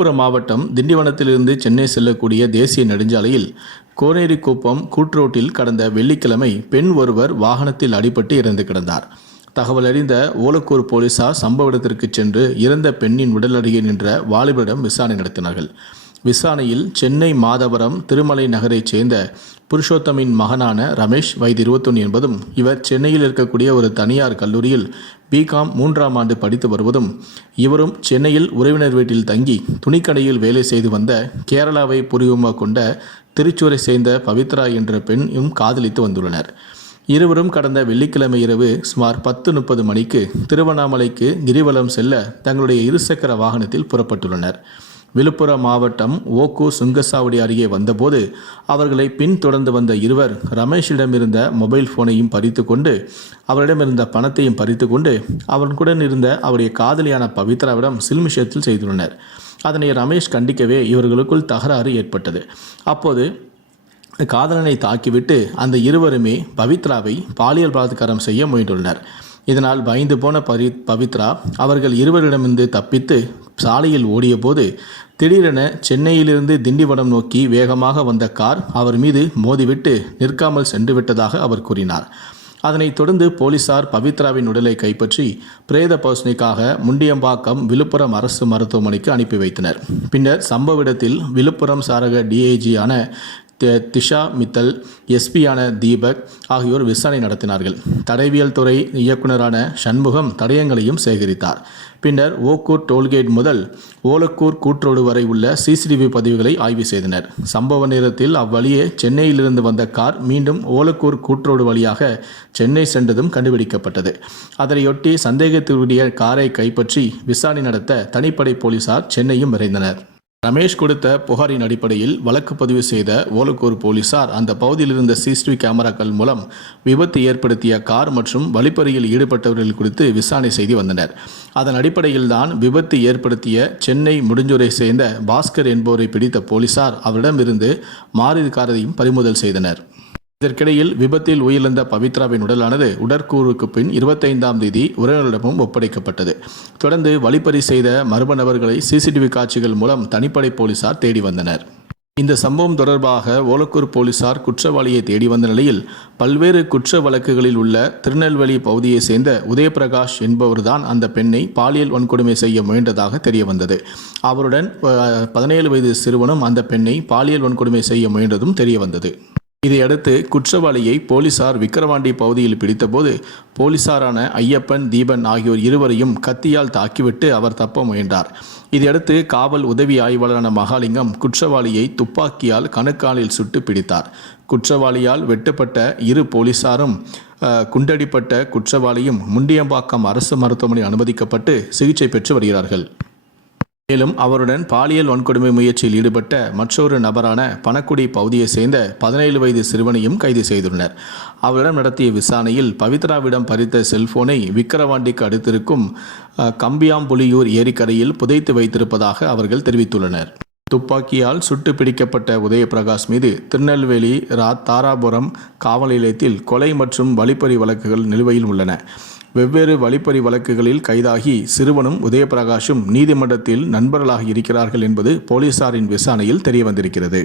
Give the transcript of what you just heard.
விழுப்புரம் மாவட்டம் திண்டிவனத்திலிருந்து சென்னை செல்லக்கூடிய தேசிய நெடுஞ்சாலையில் கோனேரிக்குப்பம் கூட்ரோட்டில் கடந்த வெள்ளிக்கிழமை பெண் ஒருவர் வாகனத்தில் அடிபட்டு இறந்து கிடந்தார். தகவல் அறிந்த ஓலக்கூர் போலீசார் சம்பவ இடத்திற்கு சென்று இறந்த பெண்ணின் உடல் அருகே நின்ற வாலிபரிடம் விசாரணை நடத்தினார்கள். விசாரணையில் சென்னை மாதவரம் திருமலை நகரைச் சேர்ந்த புருஷோத்தமின் மகனான ரமேஷ் வயது இருபத்தொன்று என்பதும் இவர் சென்னையில் இருக்கக்கூடிய ஒரு தனியார் கல்லூரியில் பிகாம் மூன்றாம் ஆண்டு படித்து வருவதும் இவரும் சென்னையில் உறவினர் வீட்டில் தங்கி துணிக்கடையில் வேலை செய்து வந்த கேரளாவை பூர்வீகமாக கொண்ட திருச்சூரை சேர்ந்த பவித்ரா என்ற பெண்ணும் காதலித்து வந்துள்ளனர். இருவரும் கடந்த வெள்ளிக்கிழமை இரவு சுமார் பத்து முப்பது மணிக்கு திருவண்ணாமலைக்கு கிரிவலம் செல்ல தங்களுடைய இருசக்கர வாகனத்தில் புறப்பட்டுள்ளனர். விழுப்புரம் மாவட்டம் ஓக்கு சுங்கசாவடி அருகே வந்தபோது அவர்களை பின்தொடர்ந்து வந்த இருவர் ரமேஷிடமிருந்த மொபைல் ஃபோனையும் பறித்து கொண்டு அவரிடமிருந்த பணத்தையும் பறித்து கொண்டு அவனுடன் இருந்த அவருடைய காதலியான பவித்ராவிடம் சில்மிஷத்தில் செய்துள்ளனர். அதனை ரமேஷ் கண்டிக்கவே இவர்களுக்குள் தகராறு ஏற்பட்டது. அப்போது காதலனை தாக்கிவிட்டு அந்த இருவருமே பவித்ராவை பாலியல் பலாத்காரம் செய்ய முயன்றுள்ளனர். இதனால் பயந்து போன பவி பவித்ரா அவர்கள் இருவரிடமிருந்து தப்பித்து சாலையில் ஓடியபோது திடீரென சென்னையிலிருந்து திண்டிவனம் நோக்கி வேகமாக வந்த கார் அவர் மீது மோதிவிட்டு நிற்காமல் சென்று விட்டதாக அவர் கூறினார். அதனைத் தொடர்ந்து போலீசார் பவித்ராவின் உடலை கைப்பற்றி பிரேத பரிசோதனைக்காக முண்டியம்பாக்கம் விழுப்புரம் அரசு மருத்துவமனைக்கு அனுப்பி வைத்தனர். பின்னர் சம்பவ இடத்தில் விழுப்புரம் சாரக டிஐஜியான திஷா மித்தல் எஸ்பியான தீபக் ஆகியோர் விசாரணை நடத்தினார்கள். தடைவியல் துறை இயக்குனரான சண்முகம் தடயங்களையும் சேகரித்தார். பின்னர் ஓக்கூர் டோல்கேட் முதல் ஓலக்கூர் கூற்றோடு வரை உள்ள சிசிடிவி பதிவுகளை ஆய்வு செய்தனர். சம்பவ நேரத்தில் அவ்வழியே சென்னையிலிருந்து வந்த கார் மீண்டும் ஓலக்கூர் கூற்றோடு வழியாக சென்னை சென்றதும் கண்டுபிடிக்கப்பட்டது. அதனையொட்டி சந்தேகத்திற்குரிய காரை கைப்பற்றி விசாரணை நடத்த தனிப்படை போலீசார் சென்னையும் விரைந்தனர். ரமேஷ் கொடுத்த புகாரின் அடிப்படையில் வழக்கு பதிவு செய்த ஓலக்கூர் போலீசார் அந்த பகுதியில் இருந்த சிசிடிவி கேமராக்கள் மூலம் விபத்து ஏற்படுத்திய கார் மற்றும் வழிப்பறியில் ஈடுபட்டவர்கள் குறித்து விசாரணை செய்து வந்தனர். அதன் அடிப்படையில் தான் விபத்து ஏற்படுத்திய சென்னை முடிஞ்சூரை சேர்ந்த பாஸ்கர் என்பவரை பிடித்த போலீசார் அவரிடமிருந்து மாருதி காரையும் பறிமுதல் செய்தனர். இதற்கிடையில் விபத்தில் உயிரிழந்த பவித்ராவின் உடலானது உடற்கூறுக்கு பின் இருபத்தைந்தாம் தேதி உறவினரிடமும் ஒப்படைக்கப்பட்டது. தொடர்ந்து வழிப்பறி செய்த மர்ம நபர்களை சிசிடிவி காட்சிகள் மூலம் தனிப்படை போலீசார் தேடி வந்தனர். இந்த சம்பவம் தொடர்பாக ஓலக்கூர் போலீசார் குற்றவாளியை தேடி வந்த நிலையில் பல்வேறு குற்ற வழக்குகளில் உள்ள திருநெல்வேலி பகுதியைச் சேர்ந்த உதயபிரகாஷ் என்பவர்தான் அந்த பெண்ணை பாலியல் வன்கொடுமை செய்ய முயன்றதாக தெரிய வந்தது அவருடன் பதினேழு வயது சிறுவனும் அந்த பெண்ணை பாலியல் வன்கொடுமை செய்ய முயன்றதும் தெரிய வந்தது இதையடுத்து குற்றவாளியை போலீசார் விக்கிரவாண்டி பகுதியில் பிடித்தபோது போலீசாரான ஐயப்பன் தீபன் ஆகியோர் இருவரையும் கத்தியால் தாக்கிவிட்டு அவர் தப்ப முயன்றார். இதையடுத்து காவல் உதவி ஆய்வாளரான மகாலிங்கம் குற்றவாளியை துப்பாக்கியால் கணுக்காலில் சுட்டு பிடித்தார். குற்றவாளியால் வெட்டுப்பட்ட இரு போலீசாரும் குண்டடிப்பட்ட குற்றவாளியும் முண்டியம்பாக்கம் அரசு மருத்துவமனை அனுமதிக்கப்பட்டு சிகிச்சை பெற்று வருகிறார்கள். மேலும் அவருடன் பாலியல் வன்கொடுமை முயற்சியில் ஈடுபட்ட மற்றொரு நபரான பணக்குடி பகுதியைச் சேர்ந்த பதினேழு வயது சிறுவனையும் கைது செய்துள்ளனர். அவரிடம் நடத்திய விசாரணையில் பவித்ராவிடம் பறித்த செல்போனை விக்கிரவாண்டிக்கு அடுத்திருக்கும் கம்பியாம்புலியூர் ஏரிக்கரையில் புதைத்து வைத்திருப்பதாக அவர்கள் தெரிவித்துள்ளனர். துப்பாக்கியால் சுட்டு பிடிக்கப்பட்ட உதயபிரகாஷ் மீது திருநெல்வேலி ரா தாராபுரம் காவல் நிலையத்தில் கொலை மற்றும் வழிப்பறி வழக்குகள் நிலுவையில் உள்ளன. வெவ்வேறு வழிப்பறி வழக்குகளில் கைதாகி சிறுவனும் உதயபிரகாஷும் நீதிமன்றத்தில் நண்பர்களாக இருக்கிறார்கள் என்பது போலீசாரின் விசாரணையில் தெரியவந்திருக்கிறது.